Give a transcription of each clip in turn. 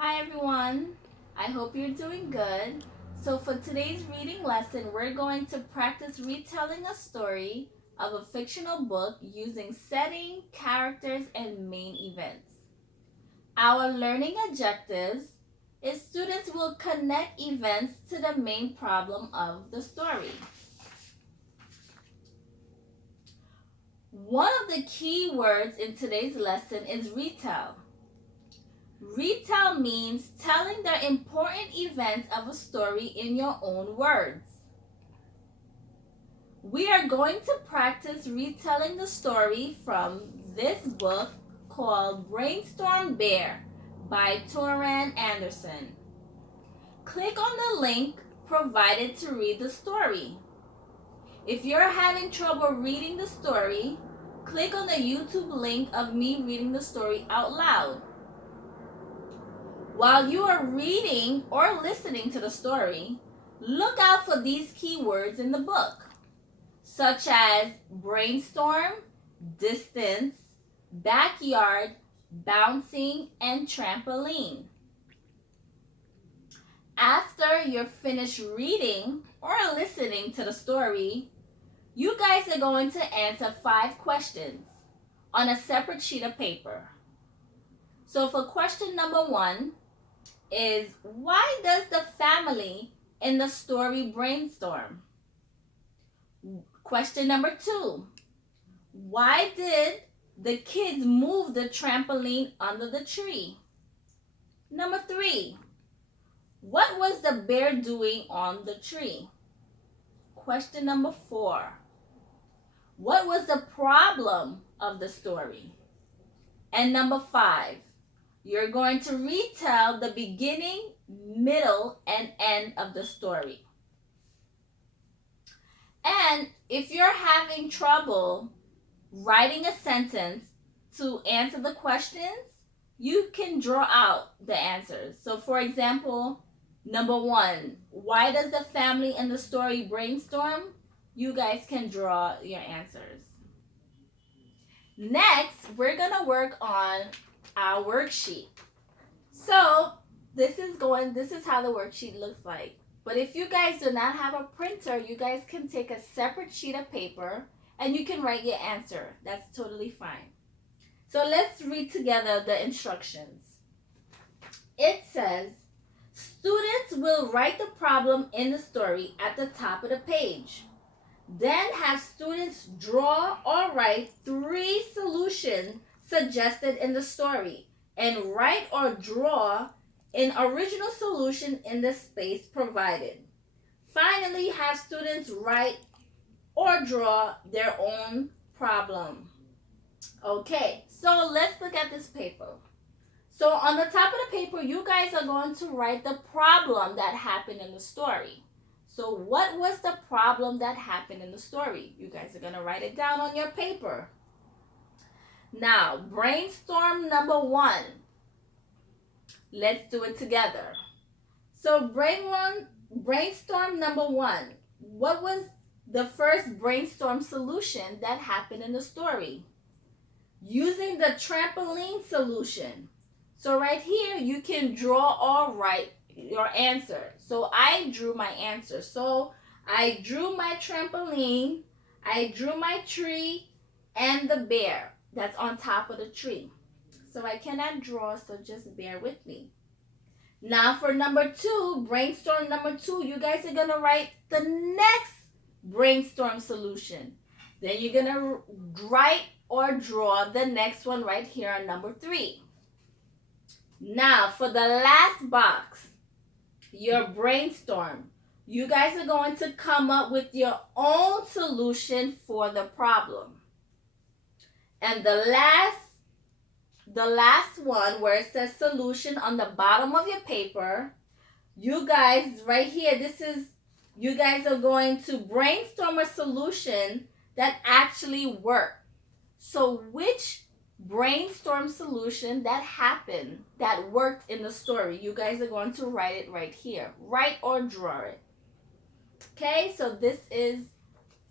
Hi everyone, I hope you're doing good. So for today's reading lesson, we're going to practice retelling a story of a fictional book using setting, characters, and main events. Our learning objectives is students will connect events to the main problem of the story. One of the key words in today's lesson is retell. Retell means telling the important events of a story in your own words. We are going to practice retelling the story from this book called Brainstorm Bear by Toran Anderson. Click on the link provided to read the story. If you're having trouble reading the story, click on the YouTube link of me reading the story out loud. While you are reading or listening to the story, look out for these keywords in the book, such as brainstorm, distance, backyard, bouncing, and trampoline. After you're finished reading or listening to the story, you guys are going to answer 5 questions on a separate sheet of paper. So for question number 1, is why does the family in the story brainstorm? Question number 2, why did the kids move the trampoline under the tree? Number 3, what was the bear doing on the tree? Question number 4, what was the problem of the story? And number 5, you're going to retell the beginning, middle, and end of the story. And if you're having trouble writing a sentence to answer the questions, you can draw out the answers. So for example, number 1, why does the family in the story brainstorm? You guys can draw your answers. Next, we're going to work on our worksheet. So this is how the worksheet looks like. But if you guys do not have a printer, you guys can take a separate sheet of paper and you can write your answer. That's totally fine. So let's read together the instructions. It says, students will write the problem in the story at the top of the page. Then have students draw or write 3 solutions suggested in the story and write or draw an original solution in the space provided. Finally, have students write or draw their own problem. Okay, so let's look at this paper. So on the top of the paper, you guys are going to write the problem that happened in the story. So what was the problem that happened in the story? You guys are going to write it down on your paper. Now, brainstorm number 1. Let's do it together. So brainstorm number 1. What was the first brainstorm solution that happened in the story? Using the trampoline solution. So right here, you can draw or write your answer. So I drew my answer. So I drew my trampoline, I drew my tree, and the bear that's on top of the tree. So I cannot draw, so just bear with me. Now for number 2, brainstorm number 2, you guys are going to write the next brainstorm solution. Then you're going to write or draw the next one right here on number 3. Now for the last box, your brainstorm. You guys are going to come up with your own solution for the problem. And the last one where it says solution on the bottom of your paper, you guys right here, you guys are going to brainstorm a solution that actually worked. So which brainstorm solution that happened, that worked in the story, you guys are going to write it right here. Write or draw it. Okay, so this is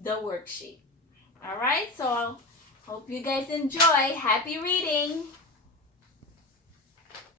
the worksheet. All right, so hope you guys enjoy. Happy reading.